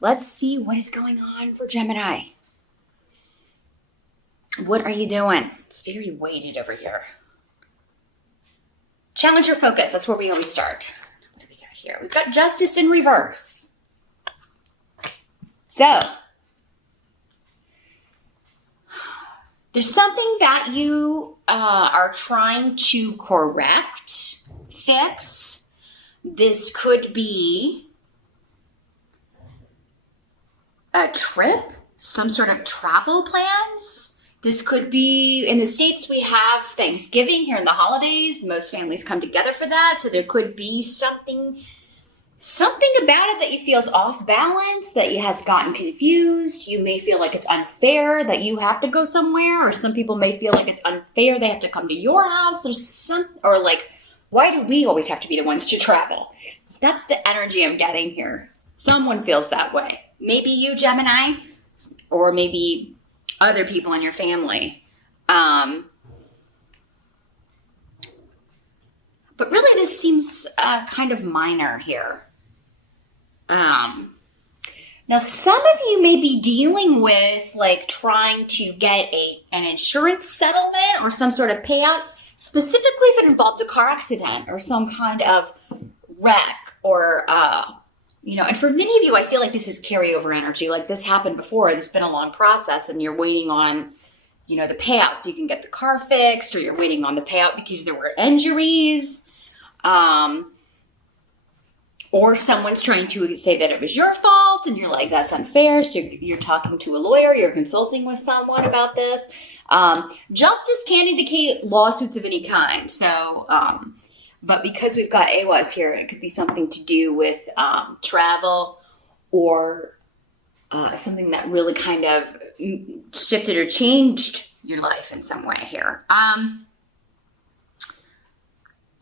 Let's see what is going on for Gemini. What are you doing? It's very weighted over here. Challenge your focus. That's where we always start. What do we got here? We've got justice in reverse. So, there's something that you are trying to correct, fix. This could be a trip, some sort of travel plans. This could be, in the States, we have Thanksgiving here in the holidays. Most families come together for that. So there could be something about it that you feel is off balance, that you has gotten confused. You may feel like it's unfair that you have to go somewhere, or some people may feel like it's unfair they have to come to your house. Or like, why do we always have to be the ones to travel? That's the energy I'm getting here. Someone feels that way. Maybe you, Gemini, or maybe other people in your family. But really, this seems kind of minor here. Now, some of you may be dealing with like trying to get an insurance settlement or some sort of payout, specifically if it involved a car accident or some kind of wreck or, and for many of you, I feel like this is carryover energy. Like this happened before. This has been a long process and you're waiting on, the payout so you can get the car fixed, or you're waiting on the payout because there were injuries. Or someone's trying to say that it was your fault and you're like, that's unfair. So you're talking to a lawyer, you're consulting with someone about this. Justice can indicate lawsuits of any kind. So, but because we've got AWAS here, it could be something to do with travel or something that really kind of shifted or changed your life in some way here.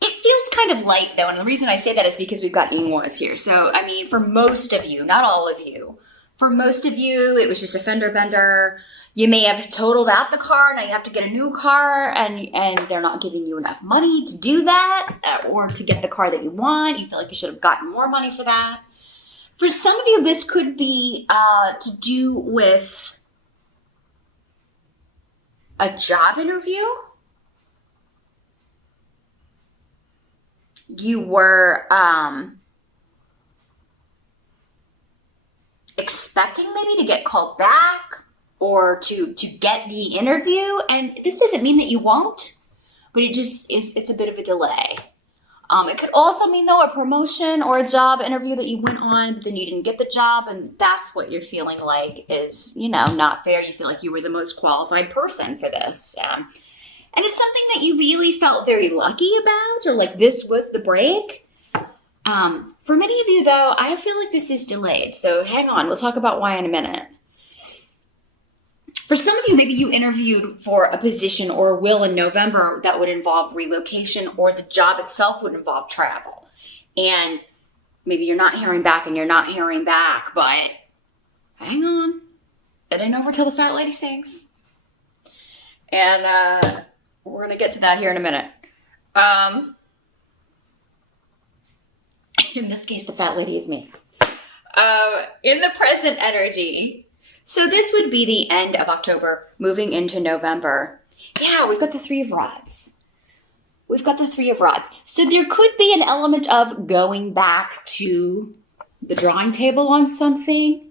It feels kind of light, though, and the reason I say that is because we've got AWAS here. So, for most of you, not all of you, for most of you, it was just a fender bender. You may have totaled out the car, now you have to get a new car, and they're not giving you enough money to do that, or to get the car that you want. You feel like you should have gotten more money for that. For some of you, this could be to do with a job interview. You were expecting maybe to get called back or to get the interview. And this doesn't mean that you won't, but it's a bit of a delay. It could also mean, though, a promotion or a job interview that you went on, but then you didn't get the job. And that's what you're feeling like is, not fair. You feel like you were the most qualified person for this. And it's something that you really felt very lucky about, or like this was the break. For many of you, though, I feel like this is delayed. So hang on, we'll talk about why in a minute. For some of you, maybe you interviewed for a position or will in November that would involve relocation, or the job itself would involve travel. And maybe you're not hearing back and you're not hearing back, but hang on. It ain't over till the fat lady sings. And we're going to get to that here in a minute. In this case, the fat lady is me. In the present energy, so this would be the end of October, moving into November. Yeah, we've got the Three of Rods. So there could be an element of going back to the drawing table on something.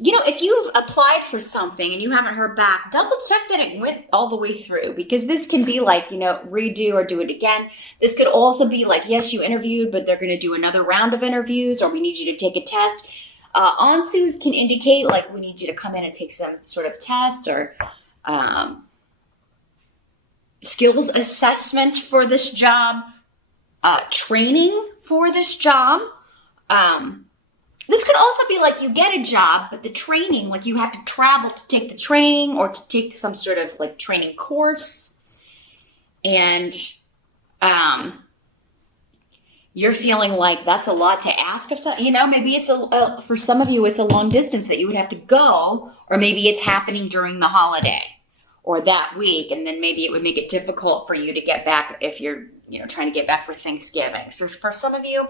If you've applied for something and you haven't heard back, double check that it went all the way through, because this can be like, redo or do it again. This could also be like, yes, you interviewed, but they're going to do another round of interviews, or we need you to take a test. Onsus can indicate like we need you to come in and take some sort of test or skills assessment for this job, training for this job. This could also be like you get a job, but the training, like you have to travel to take the training or to take some sort of like training course. And you're feeling like that's a lot to ask of someone. Maybe it's for some of you, it's a long distance that you would have to go, or maybe it's happening during the holiday or that week. And then maybe it would make it difficult for you to get back if you're, trying to get back for Thanksgiving. So for some of you,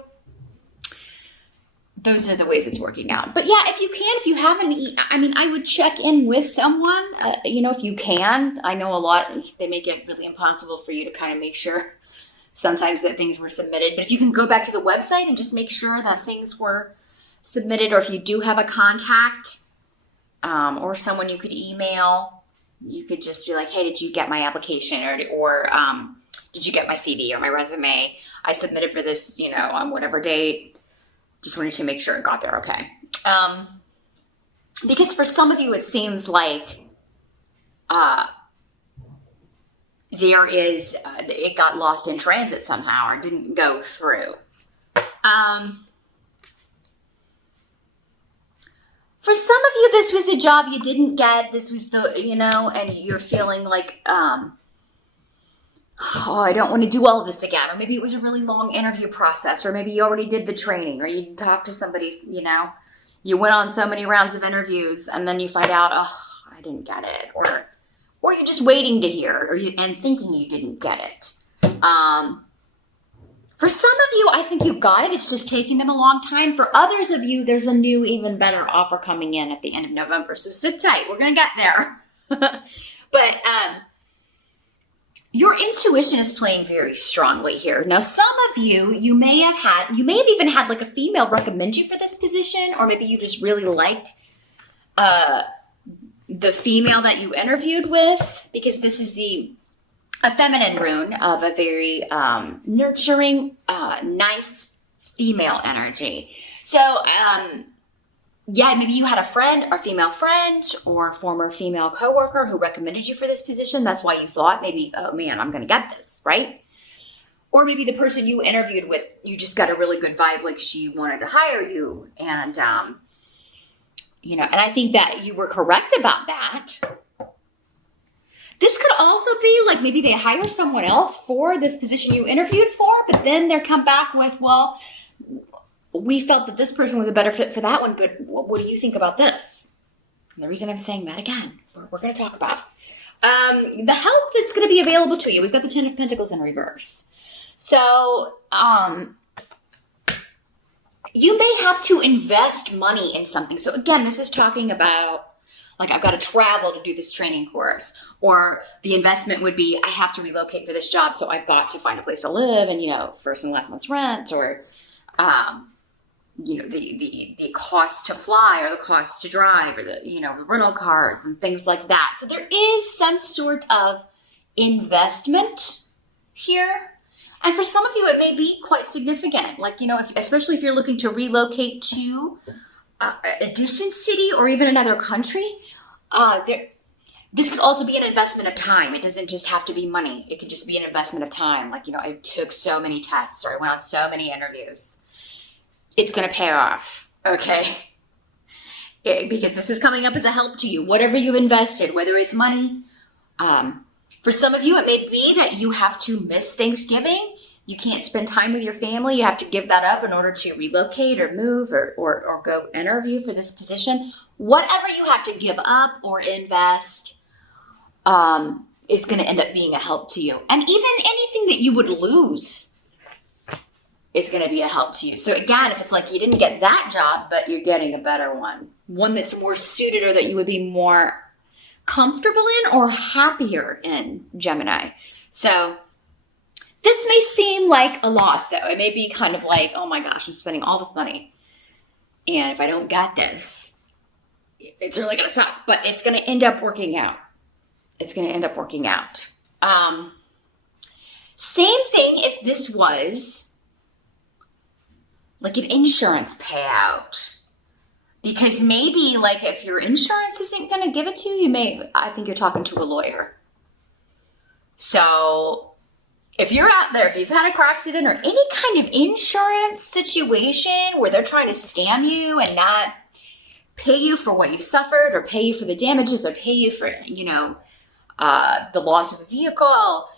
those are the ways it's working out. But yeah, if you haven't, I mean, I would check in with someone, if you can. I know a lot, they make it really impossible for you to kind of make sure sometimes that things were submitted. But if you can go back to the website and just make sure that things were submitted, or if you do have a contact or someone you could email, you could just be like, hey, did you get my application? Or did you get my CV or my resume? I submitted for this, on whatever date. Just wanted to make sure it got there okay. Because for some of you, it seems like it got lost in transit somehow or didn't go through. For some of you, this was a job you didn't get. This was and you're feeling like, I don't want to do all of this again. Or maybe it was a really long interview process, or maybe you already did the training, or you talked to somebody, you went on so many rounds of interviews and then you find out, I didn't get it. Or you're just waiting to hear, and thinking you didn't get it. For some of you, I think you got it. It's just taking them a long time. For others of you, there's a new, even better offer coming in at the end of November. So sit tight. We're going to get there. But your intuition is playing very strongly here. Now, some of you may have even had like a female recommend you for this position, or maybe you just really liked the female that you interviewed with, because this is a feminine rune of a very nurturing, nice female energy. So, maybe you had a friend or female friend or a former female coworker who recommended you for this position. That's why you thought maybe, oh man, I'm going to get this, right? Or maybe the person you interviewed with, you just got a really good vibe, like she wanted to hire you. And, and I think that you were correct about that. This could also be like maybe they hire someone else for this position you interviewed for, but then they come back with, well, we felt that this person was a better fit for that one, but what do you think about this? And the reason I'm saying that again, we're going to talk about the help that's going to be available to you. We've got the Ten of Pentacles in reverse. So you may have to invest money in something. So again, this is talking about, like, I've got to travel to do this training course, or the investment would be, I have to relocate for this job, so I've got to find a place to live and, first and last month's rent, or, the cost to fly, or the cost to drive, or the rental cars and things like that. So there is some sort of investment here. And for some of you, it may be quite significant. Like, especially if you're looking to relocate to a distant city or even another country, this could also be an investment of time. It doesn't just have to be money. It could just be an investment of time. Like, I took so many tests, or I went on so many interviews. It's going to pay off, okay? Because this is coming up as a help to you. Whatever you've invested, whether it's money. For some of you, it may be that you have to miss Thanksgiving. You can't spend time with your family. You have to give that up in order to relocate or move or go interview for this position. Whatever you have to give up or invest is going to end up being a help to you. And even anything that you would lose is going to be a help to you. So again, if it's like you didn't get that job, but you're getting a better one that's more suited, or that you would be more comfortable in or happier in, Gemini. So this may seem like a loss, though. It may be kind of like, oh my gosh, I'm spending all this money, and if I don't get this, it's really going to suck. But it's going to end up working out. It's going to end up working out. Same thing if this was like an insurance payout. Because maybe, like, if your insurance isn't going to give it to you, I think you're talking to a lawyer. So if you're out there, if you've had a car accident or any kind of insurance situation where they're trying to scam you and not pay you for what you've suffered, or pay you for the damages, or pay you for, the loss of a vehicle,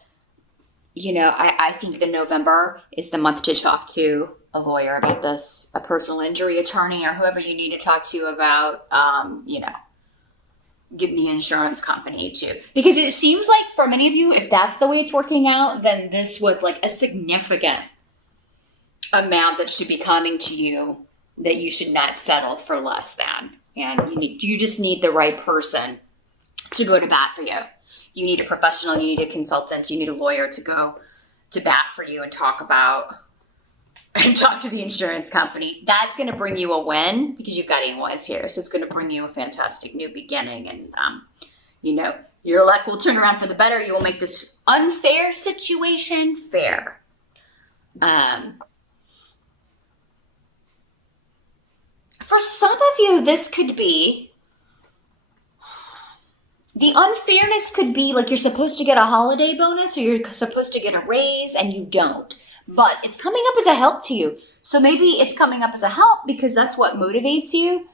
I think that November is the month to talk to a lawyer about this, a personal injury attorney, or whoever you need to talk to about, getting the insurance company too. Because it seems like for many of you, if that's the way it's working out, then this was like a significant amount that should be coming to you that you should not settle for less than. And you just need the right person to go to bat for you. You need a professional, you need a consultant, you need a lawyer to go to bat for you and talk to the insurance company. That's going to bring you a win because you've got A1s here. So it's going to bring you a fantastic new beginning. And, your luck will turn around for the better. You will make this unfair situation fair. For some of you, this could be, the unfairness could be like you're supposed to get a holiday bonus or you're supposed to get a raise and you don't. But it's coming up as a help to you. So maybe it's coming up as a help because that's what motivates you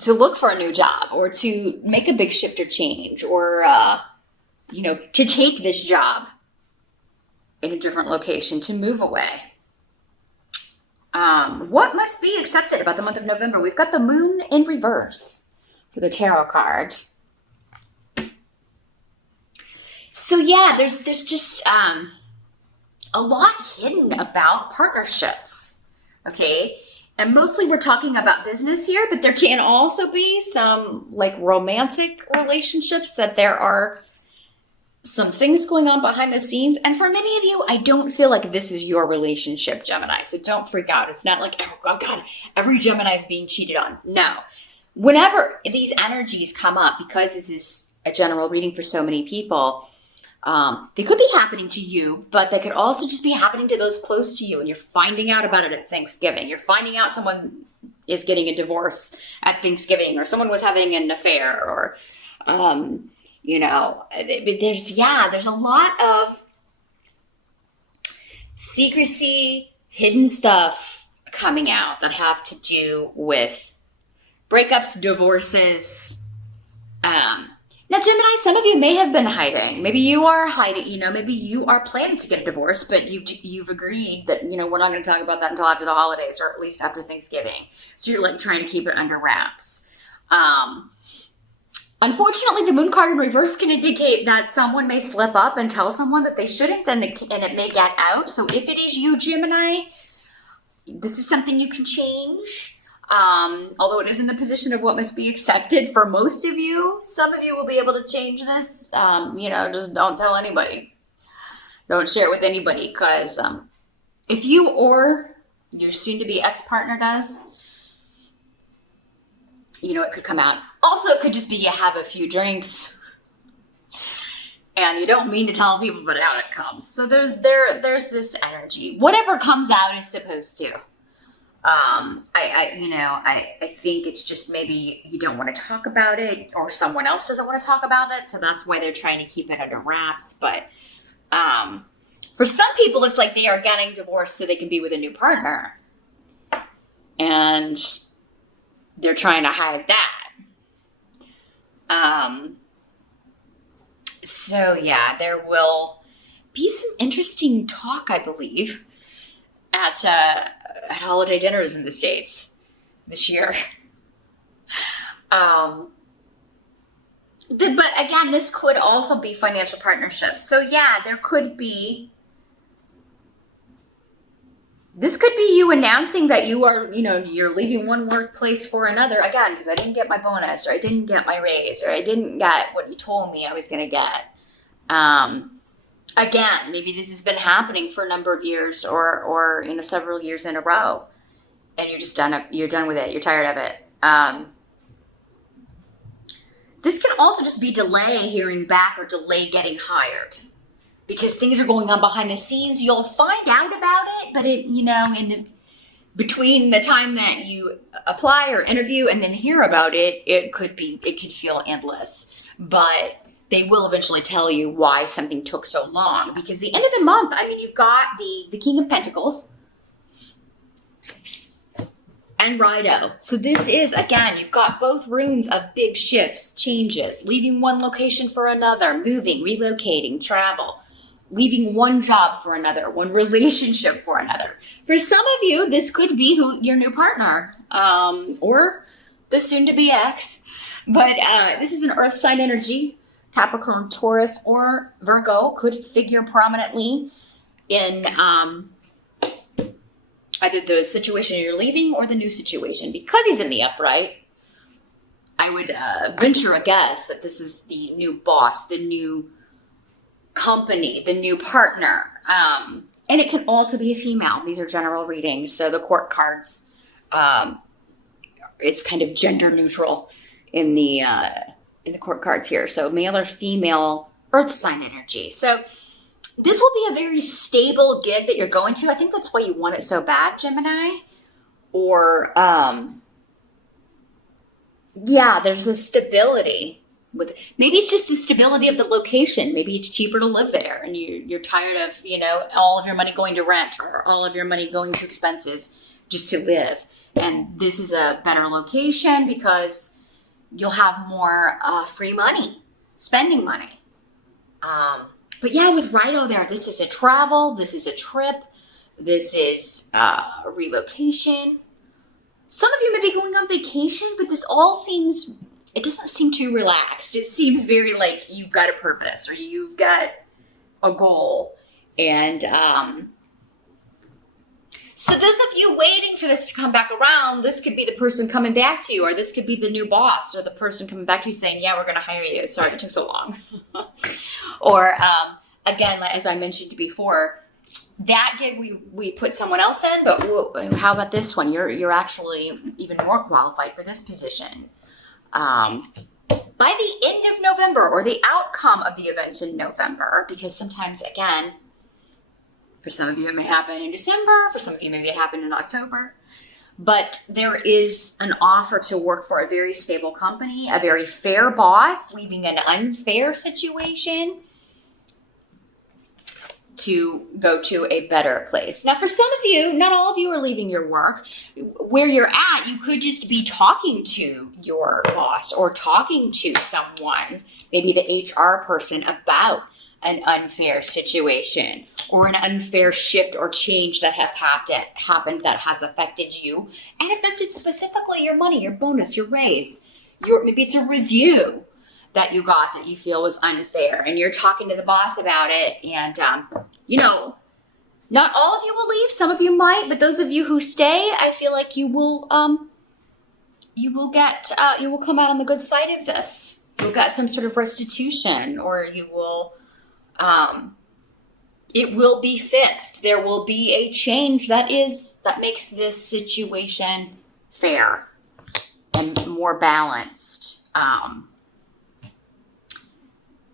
to look for a new job or to make a big shift or change or, to take this job in a different location, to move away. What must be accepted about the month of November? We've got the moon in reverse for the tarot card. So yeah, there's just a lot hidden about partnerships, okay? And mostly we're talking about business here, but there can also be some like romantic relationships that there are some things going on behind the scenes. And for many of you, I don't feel like this is your relationship, Gemini. So don't freak out. It's not like, oh God, every Gemini is being cheated on. No. Whenever these energies come up, because this is a general reading for so many people, they could be happening to you, but they could also just be happening to those close to you. And you're finding out about it at Thanksgiving. You're finding out someone is getting a divorce at Thanksgiving, or someone was having an affair, or, there's a lot of secrecy, hidden stuff coming out that have to do with breakups, divorces. Now, Gemini, some of you may have been hiding. Maybe you are hiding, maybe you are planning to get a divorce, but you've agreed that, we're not going to talk about that until after the holidays, or at least after Thanksgiving. So you're like trying to keep it under wraps. Unfortunately, the moon card in reverse can indicate that someone may slip up and tell someone that they shouldn't, and it may get out. So if it is you, Gemini, this is something you can change. Although it is in the position of what must be accepted for most of you, some of you will be able to change this. Just don't tell anybody. Don't share it with anybody, because if you or your soon-to-be ex-partner does, it could come out. Also, it could just be you have a few drinks and you don't mean to tell people, but out it comes. So there's this energy. Whatever comes out is supposed to. I think it's just maybe you don't want to talk about it, or someone else doesn't want to talk about it. So that's why they're trying to keep it under wraps. But, for some people, it's like they are getting divorced so they can be with a new partner. And they're trying to hide that. So yeah, there will be some interesting talk, I believe, at holiday dinners in the States this year. But again, this could also be financial partnerships. So yeah, this could be you announcing that you are, you're leaving one workplace for another. Again, because I didn't get my bonus, or I didn't get my raise, or I didn't get what you told me I was going to get. Again, maybe this has been happening for a number of years, or several years in a row, and you're just done. You're done with it. You're tired of it. This can also just be delay hearing back, or delay getting hired, because things are going on behind the scenes. You'll find out about it, but between the time that you apply or interview and then hear about it, it could feel endless. But they will eventually tell you why something took so long. Because the end of the month, you've got the King of Pentacles and Rido. So this is, again, you've got both runes of big shifts, changes, leaving one location for another, moving, relocating, travel, leaving one job for another, one relationship for another. For some of you, this could be your new partner, or the soon-to-be ex. But this is an earth sign energy. Capricorn, Taurus, or Virgo could figure prominently in either the situation you're leaving or the new situation. Because he's in the upright, I would venture a guess that this is the new boss, the new company, the new partner. And it can also be a female. These are general readings. So the court cards, it's kind of gender neutral in the court cards here. So male or female earth sign energy. So this will be a very stable gig that you're going to. I think that's why you want it so bad, Gemini. Or, yeah, there's a stability with, maybe it's just the stability of the location. Maybe it's cheaper to live there and you're tired of, all of your money going to rent or all of your money going to expenses just to live. And this is a better location because you'll have more free money, spending money. But yeah, with Righto there, this is a travel, this is a trip, this is a relocation. Some of you may be going on vacation, but this all seems, it doesn't seem too relaxed. It seems very like you've got a purpose or you've got a goal. And so those of you waiting for this to come back around, this could be the person coming back to you, or this could be the new boss or the person coming back to you saying, yeah, we're going to hire you. Sorry it took so long. Or again, as I mentioned before, that gig we put someone else in, but how about this one? You're actually even more qualified for this position. By the end of November, or the outcome of the events in November, because sometimes, again, for some of you it may happen in December, for some of you maybe it happened in October, but there is an offer to work for a very stable company, a very fair boss, leaving an unfair situation to go to a better place. Now, for some of you, not all of you are leaving your work. Where you're at, you could just be talking to your boss or talking to someone, maybe the HR person, about an unfair situation or an unfair shift or change that has happened that has affected you and affected specifically your money, your bonus, your raise. Maybe it's a review that you got that you feel was unfair and you're talking to the boss about it. And, not all of you will leave. Some of you might, but those of you who stay, I feel like you will come out on the good side of this. You'll get some sort of restitution, or you will, it will be fixed. There will be a change that makes this situation fair and more balanced.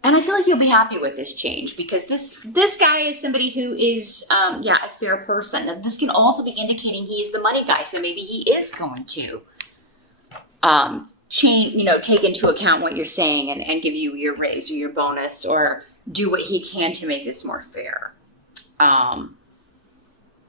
And I feel like you'll be happy with this change because this guy is somebody who is, a fair person. Now, this can also be indicating he is the money guy. So maybe he is going to take into account what you're saying and give you your raise or your bonus or do what he can to make this more fair. And